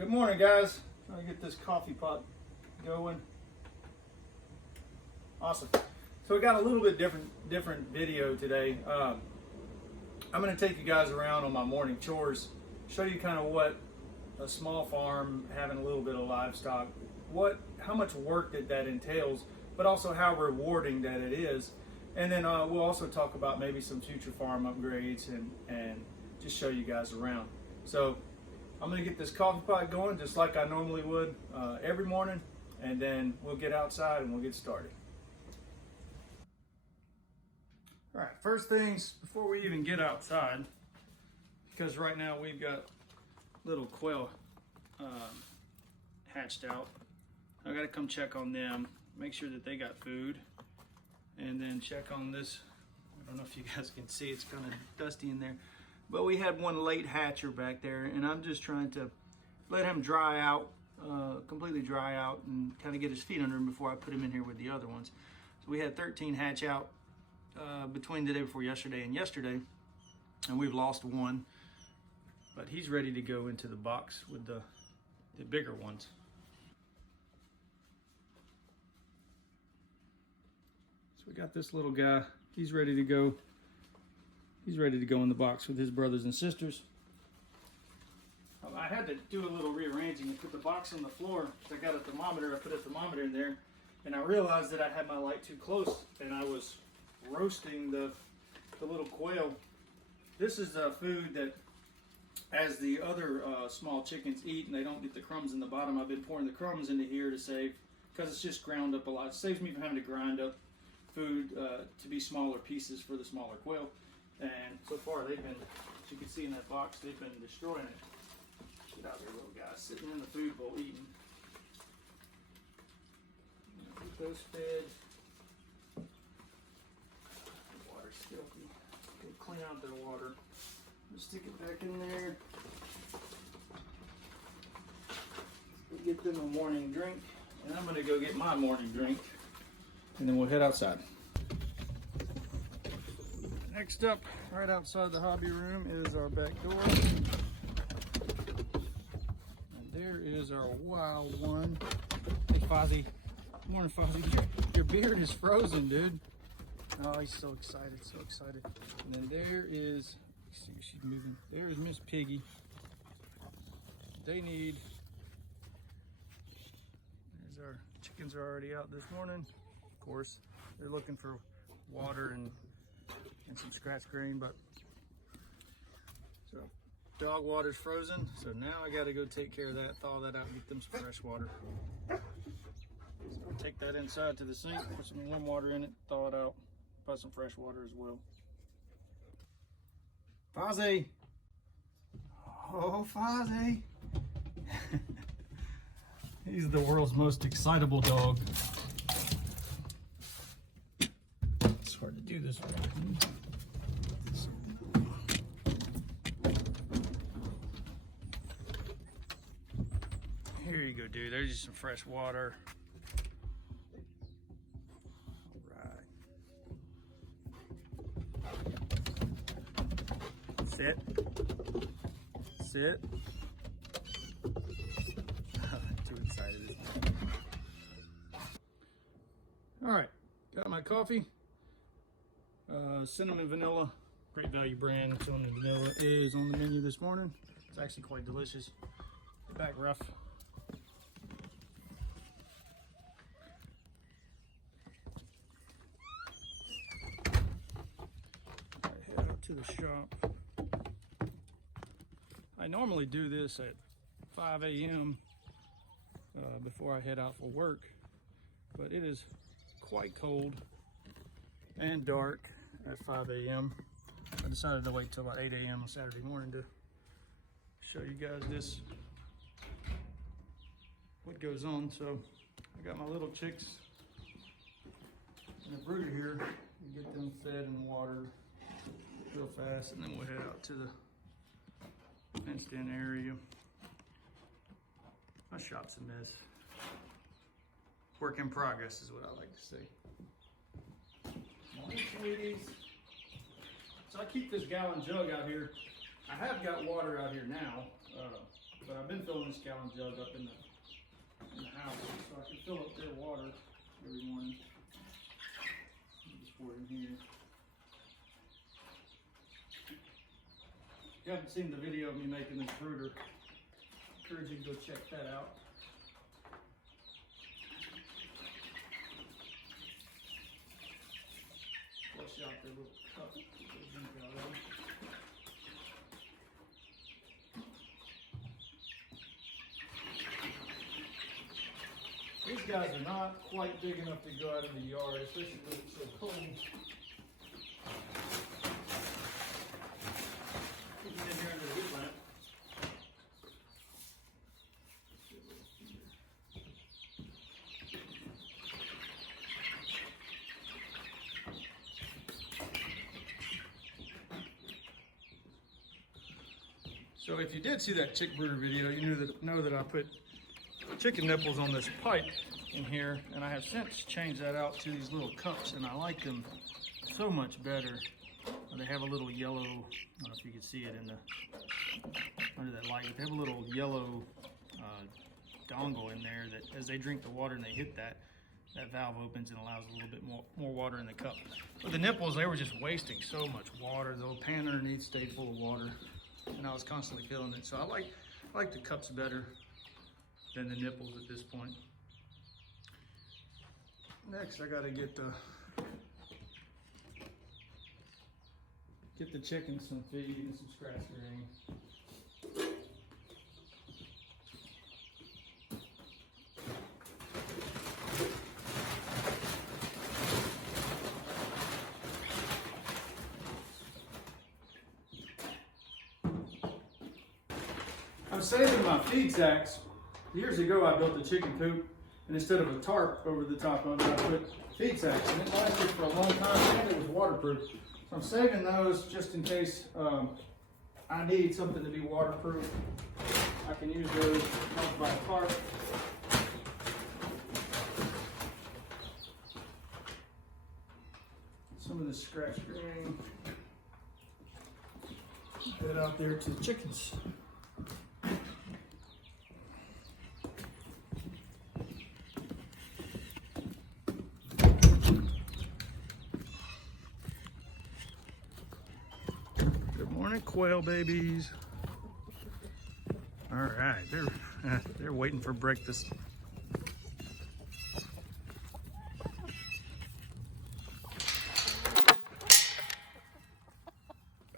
Good morning, guys. Trying to get this coffee pot going. Awesome. So we got a little bit different video today. I'm going to take you guys around on my morning chores, show you kind of what a small farm, having a little bit of livestock, how much work that entails, but also how rewarding that it is. And then we'll also talk about maybe some future farm upgrades and just show you guys around. So I'm going to get this coffee pot going just like I normally would every morning, and then we'll get outside and we'll get started. All right, first things before we even get outside, because right now we've got little quail hatched out. I got to come check on them, make sure that they got food, and then check on this. I don't know if you guys can see, it's kind of dusty in there, but we had one late hatcher back there, and I'm just trying to let him dry out, completely dry out, and kind of get his feet under him before I put him in here with the other ones. So we had 13 hatch out between the day before yesterday and yesterday, and we've lost one, but he's ready to go into the box with the bigger ones. So we got this little guy, he's ready to go. He's ready to go in the box with his brothers and sisters. I had to do a little rearranging and put the box on the floor. I got a thermometer, I put a thermometer in there, and I realized that I had my light too close, and I was roasting the little quail. This is food that, as the other small chickens eat and they don't get the crumbs in the bottom, I've been pouring the crumbs into here to save, because it's just ground up a lot. It saves me from having to grind up food to be smaller pieces for the smaller quail. And so far they've been, as you can see in that box, they've been destroying it. Get out there, little guys, sitting in the food bowl eating. Keep those fed. Water's filthy. Go clean out their water. Just stick it back in there. We'll get them a morning drink, and I'm gonna go get my morning drink, and then we'll head outside. Next up, right outside the hobby room, is our back door. And there is our wild one. Hey, Fozzie. Good morning, Fozzie. Your beard is frozen, dude. Oh, he's so excited, so excited. And then there is, see, she's moving. There is Miss Piggy. There's our chickens are already out this morning. Of course, they're looking for water and some scratch grain, but so dog water's frozen, so now I got to go take care of that, thaw that out, and get them some fresh water. So I'll take that inside to the sink, put some warm water in it, thaw it out, put some fresh water as well. Fozzie! Oh, Fozzie! He's the world's most excitable dog. It's hard to do this one. Here you go, dude. There's just some fresh water. All right. Sit. Sit. Too excited. All right. Got my coffee. Cinnamon vanilla. Great value brand. Cinnamon vanilla is on the menu this morning. It's actually quite delicious. Back rough. To the shop. I normally do this at 5 a.m. Before I head out for work, but it is quite cold and dark at 5 a.m. I decided to wait till about 8 a.m. on Saturday morning to show you guys what goes on. So I got my little chicks in a brooder here, and get them fed and watered real fast, and then we'll head out to the fenced in area. My shop's a mess. Work in progress is what I like to say. Morning, sweeties. So I keep this gallon jug out here. I have got water out here now, but I've been filling this gallon jug up in the house so I can fill up their water every morning. Just pour it in here. If you haven't seen the video of me making this brooder, I encourage you to go check that out. Flush out their little cup. Drink out of. These guys are not quite big enough to go out in the yard, especially when it's so cold. Put them in here under the heat lamp. So if you did see that chick brooder video, you know that I put chicken nipples on this pipe in here, and I have since changed that out to these little cups, and I like them so much better. They have a little yellow, I don't know if you can see it in the under that light, but they have a little yellow dongle in there that as they drink the water and they hit that valve opens and allows a little bit more water in the cup. With the nipples, they were just wasting so much water. The old pan underneath stayed full of water, and I was constantly filling it. So I like the cups better than the nipples at this point. Next, I gotta get the chickens some feed and some scratch grain. I'm saving my feed sacks. Years ago, I built a chicken coop, and instead of a tarp over the top of it, I put feed sacks, and it lasted for a long time, and it was waterproof. So I'm saving those just in case I need something to be waterproof. I can use those helped by a tarp. Some of the scratch grain. Head out there to the chickens. Quail babies. All right, they're waiting for breakfast.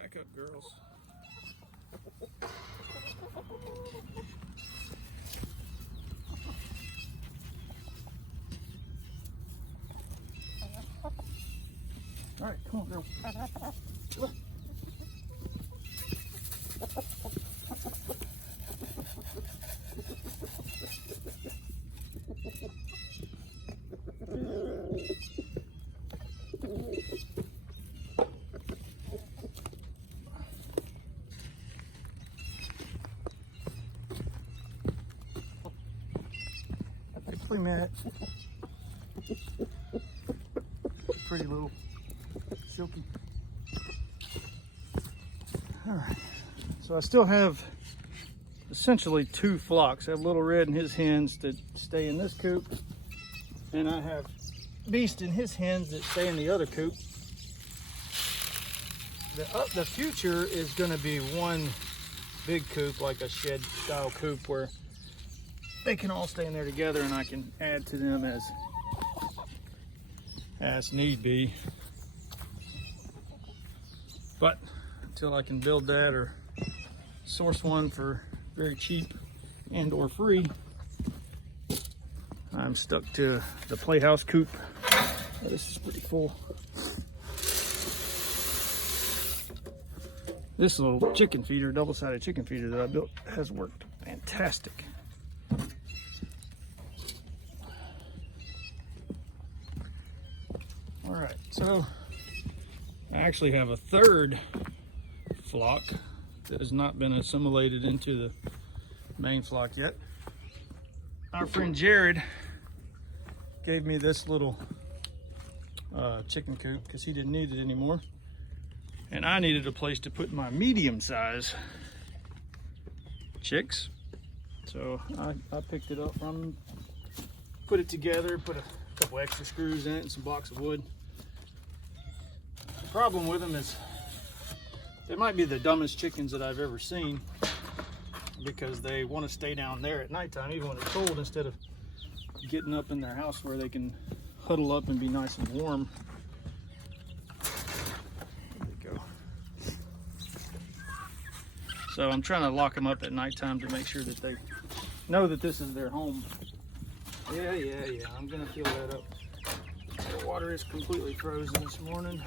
Back up, girls. All right, come on, girl. Come on. Hey, Matt. Pretty little silky. All right. So I still have essentially two flocks. I have Little Red and his hens that stay in this coop, and I have Beast and his hens that stay in the other coop. The future is going to be one big coop, like a shed style coop, where they can all stay in there together, and I can add to them as need be. But until I can build that or source one for very cheap and or free, I'm stuck to the playhouse coop. Oh, this is pretty full. This little chicken feeder, double-sided chicken feeder that I built has worked fantastic. All right, so I actually have a third flock that has not been assimilated into the main flock yet. Our friend Jared gave me this little chicken coop because he didn't need it anymore, and I needed a place to put my medium-size chicks. So I picked it up from him, put it together, put a couple extra screws in it and some blocks of wood. The problem with them is they might be the dumbest chickens that I've ever seen, because they want to stay down there at nighttime even when it's cold, instead of getting up in their house where they can huddle up and be nice and warm. There we go. So I'm trying to lock them up at nighttime to make sure that they know that this is their home. Yeah, I'm gonna fill that up. The water is completely frozen this morning,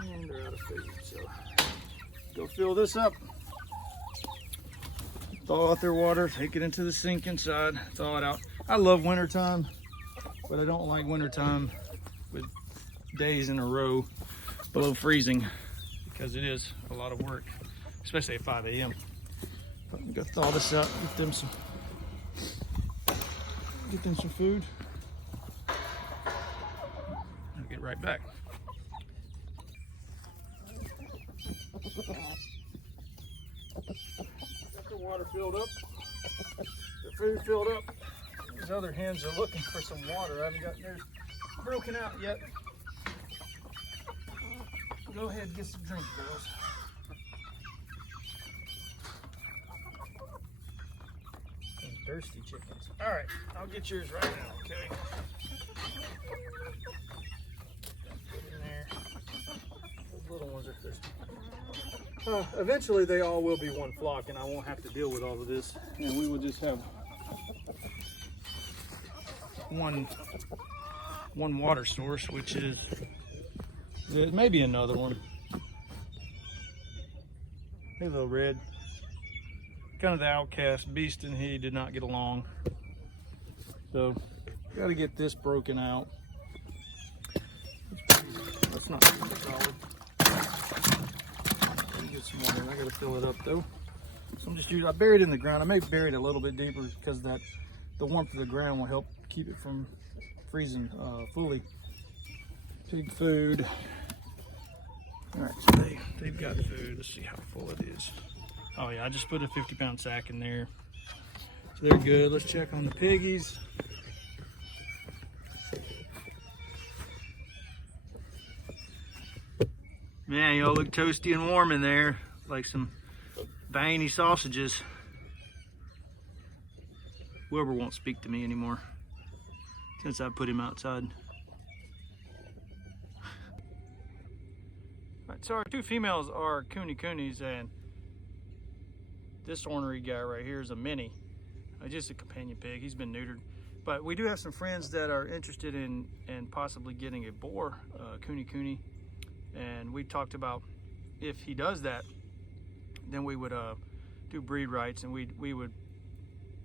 and they're out of food, so go fill this up. Thaw out their water, take it into the sink inside, thaw it out. I love wintertime, but I don't like wintertime with days in a row below freezing, because it is a lot of work, especially at 5 a.m. But I'm gonna thaw this out, get them some food. I'll get right back. Got the water filled up, the food filled up. These other hens are looking for some water. I haven't gotten theirs broken out yet. Go ahead and get some drink, girls. Those thirsty chickens. All right, I'll get yours right now, okay? Put it in there. Those little ones are thirsty. Eventually they all will be one flock, and I won't have to deal with all of this, and we will just have one water source, which is maybe another one. Hey, little red, kind of the outcast beast, and he did not get along, so got to get this broken out. That's not solid. Get some water. I gotta fill it up though. So I'm just using, I buried it in the ground. I may bury it a little bit deeper because the warmth of the ground will help keep it from freezing fully. Pig food. All right, so they've got food. Let's see how full it is. Oh yeah, I just put a 50-pound sack in there. So they're good. Let's check on the piggies. Man, y'all look toasty and warm in there, like some veiny sausages. Wilbur won't speak to me anymore since I put him outside. Alright, so our two females are coonies, and this ornery guy right here is a mini. Just a companion pig. He's been neutered. But we do have some friends that are interested in possibly getting a boar, cooney. And we talked about, if he does that, then we would do breed rights, and we would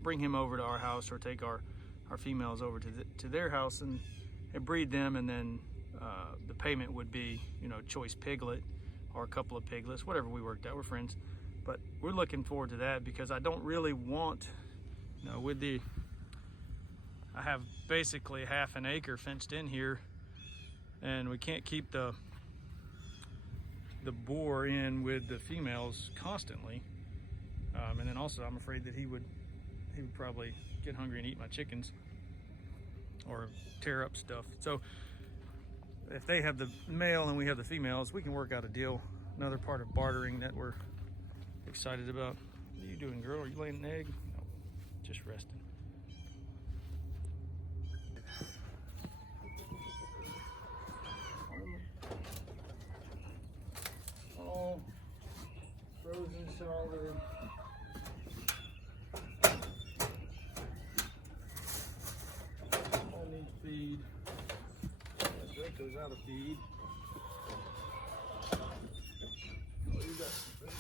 bring him over to our house, or take our females over to their house and breed them, and then the payment would be, choice piglet or a couple of piglets, whatever we worked out. We're friends, but we're looking forward to that, because I don't really want, I have basically half an acre fenced in here, and we can't keep the boar in with the females constantly, and then also I'm afraid that he would probably get hungry and eat my chickens or tear up stuff. So if they have the male and we have the females, we can work out a deal. Another part of bartering that we're excited about. What are you doing, girl? Are you laying an egg? No, just resting. All frozen solid. All need feed. Draco's out of feed. Oh, you got some food.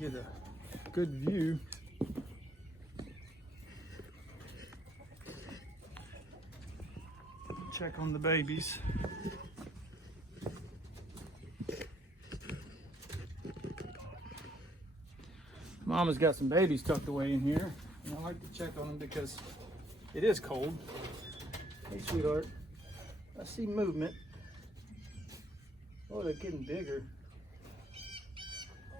Get a good view. Check on the babies. Mama's got some babies tucked away in here, and I like to check on them because it is cold. Hey, sweetheart, I see movement. Oh, they're getting bigger.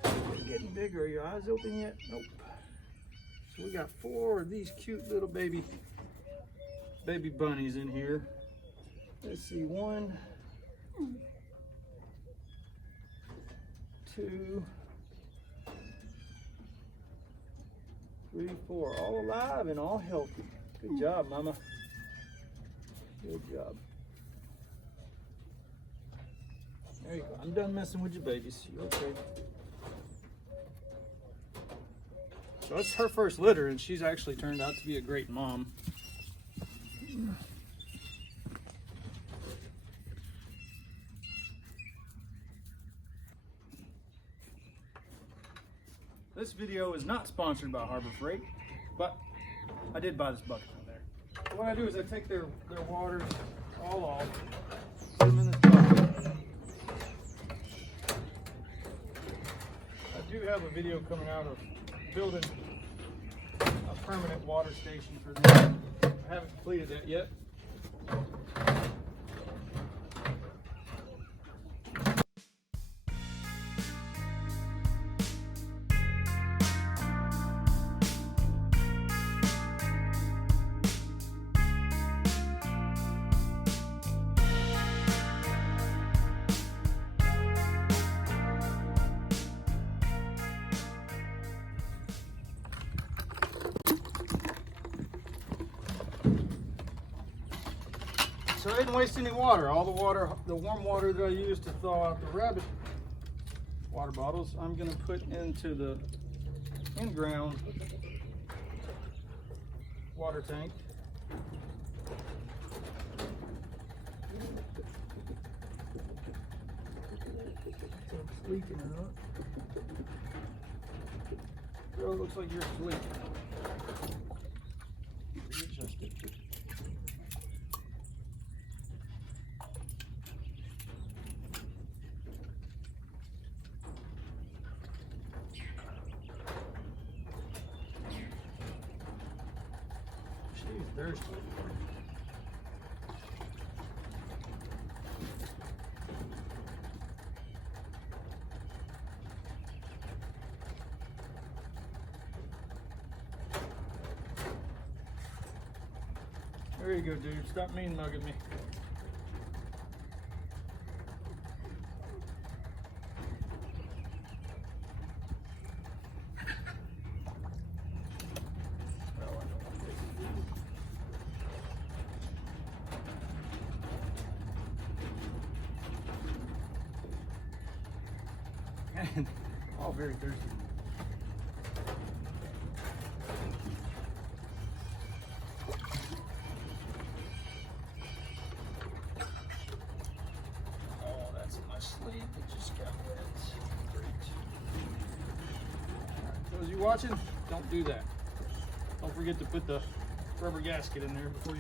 They're getting bigger. Are your eyes open yet? Nope. So we got 4 of these cute little baby bunnies in here. Let's see, 1, 2, 3, 4, all alive and all healthy. Good job, Mama. Good job. There you go. I'm done messing with your babies. You're okay. So it's her first litter, and she's actually turned out to be a great mom. This video is not sponsored by Harbor Freight, but I did buy this bucket from there. So what I do is I take their waters all off, put them in this bucket. I do have a video coming out of building a permanent water station for them. I haven't completed that yet. So I didn't waste any water. All the water, the warm water that I used to thaw out the rabbit water bottles, I'm gonna put into the in-ground water tank. It's leaking or not. Girl, it looks like you're asleep. Readjust it. She's thirsty. There you go, dude. Stop mean mugging me. All very thirsty. Oh, that's my sleeve. It just got wet. Great. All right, those of you watching, don't do that. Don't forget to put the rubber gasket in there before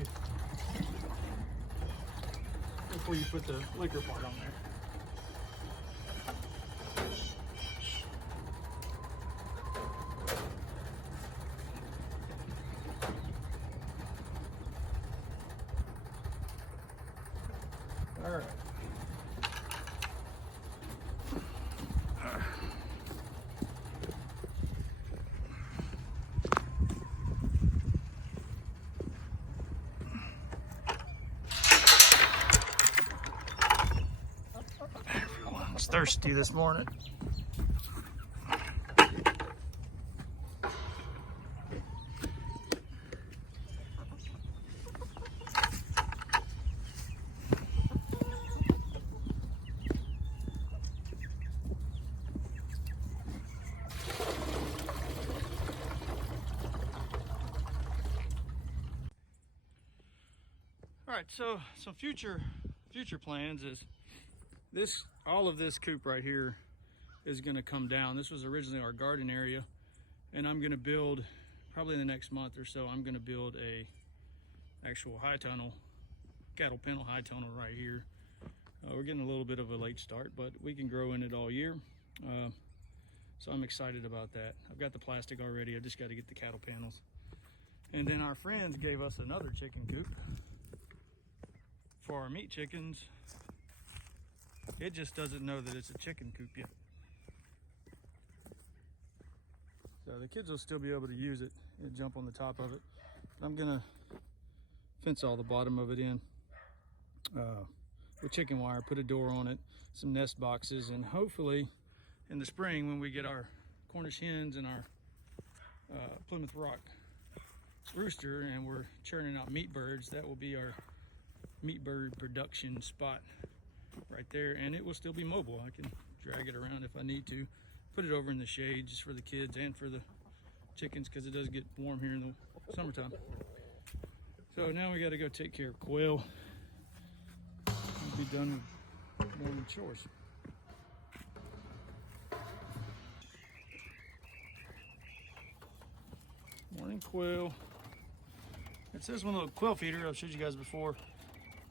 you put the liquor part on there. All right. Everyone's thirsty this morning. All right, so some future plans is all of this coop right here is going to come down. This was originally our garden area, and I'm going to build, probably in the next month or so, I'm going to build a actual high tunnel, cattle kennel high tunnel right here. We're getting a little bit of a late start, but we can grow in it all year. So I'm excited about that. I've got the plastic already. I just got to get the cattle panels. And then our friends gave us another chicken coop for our meat chickens It just doesn't know that it's a chicken coop yet. So the kids will still be able to use it and jump on the top of it. I'm gonna fence all the bottom of it in with chicken wire, put a door on it, some nest boxes, and hopefully in the spring when we get our Cornish hens and our Plymouth Rock rooster and we're churning out meat birds, that will be our meat bird production spot right there, and it will still be mobile. I can drag it around if I need to, put it over in the shade just for the kids and for the chickens because it does get warm here in the summertime. So now we got to go take care of Quail and be done with morning chores. Morning Quail. It's this one little Quail Feeder I've showed you guys before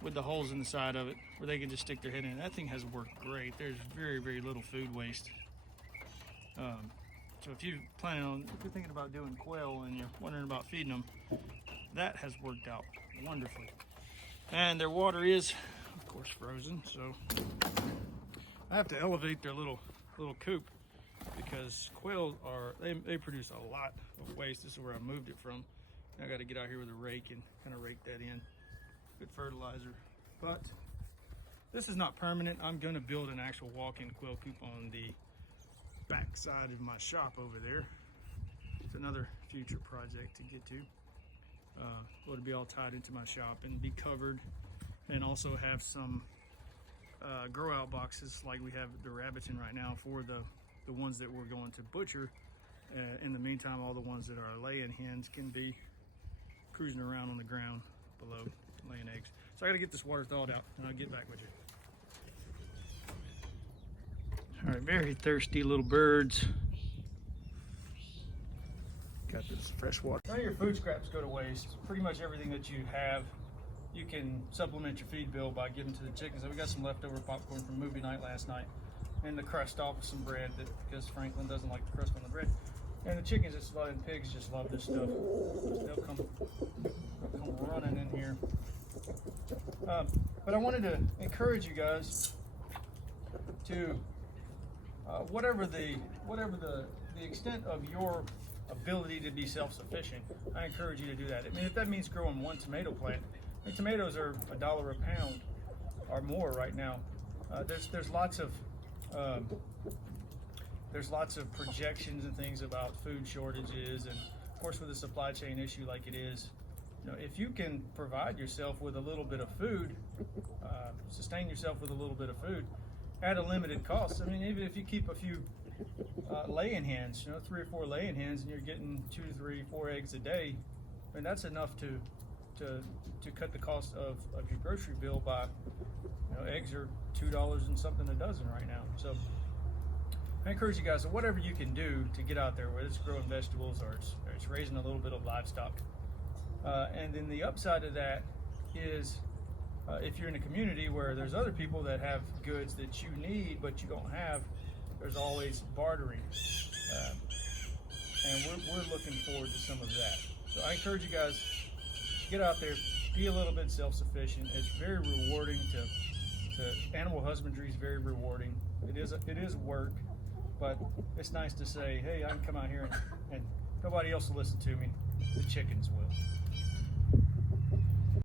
with the holes in the side of it where they can just stick their head in. That thing has worked great. There's very, very little food waste. So if you're thinking about doing quail and you're wondering about feeding them, that has worked out wonderfully. And their water is, of course, frozen. So I have to elevate their little coop because quail they produce a lot of waste. This is where I moved it from. I got to get out here with a rake and kind of rake that in. Good fertilizer. But this is not permanent. I'm going to build an actual walk-in quail coop on the back side of my shop over there. It's another future project to get to. It'll be all tied into my shop and be covered, and also have some grow out boxes like we have the rabbits in right now for the ones that we're going to butcher. In the meantime, all the ones that are laying hens can be cruising around on the ground below laying eggs. So I got to get this water thawed out and I'll get back with you. All right, very thirsty little birds. Got this fresh water. None of your food scraps go to waste. Pretty much everything that you have, you can supplement your feed bill by giving to the chickens. So we got some leftover popcorn from movie night last night, and the crust off of some bread because Franklin doesn't like the crust on the bread. And the chickens and pigs just love this stuff. They'll come running in here. But I wanted to encourage you guys to whatever the extent of your ability to be self-sufficient, I encourage you to do that. I mean, if that means growing one tomato plant, I mean, tomatoes are $1 a pound or more right now. There's lots of projections and things about food shortages, and of course with a supply chain issue like it is, you know, if you can provide yourself with a little bit of food, sustain yourself with a little bit of food at a limited cost. I mean, even if you keep a few laying hens, you know, 3 or 4 laying hens, and you're getting 2, 3, 4 eggs a day, I mean, that's enough to cut the cost of your grocery bill by, you know, eggs are $2 and something a dozen right now. So I encourage you guys, so whatever you can do to get out there, whether it's growing vegetables or it's raising a little bit of livestock. And then the upside of that is if you're in a community where there's other people that have goods that you need but you don't have, there's always bartering. And we're looking forward to some of that. So I encourage you guys, get out there, be a little bit self-sufficient. It's very rewarding to animal husbandry is very rewarding. It is work, but it's nice to say, hey, I can come out here and nobody else will listen to me. The chickens will.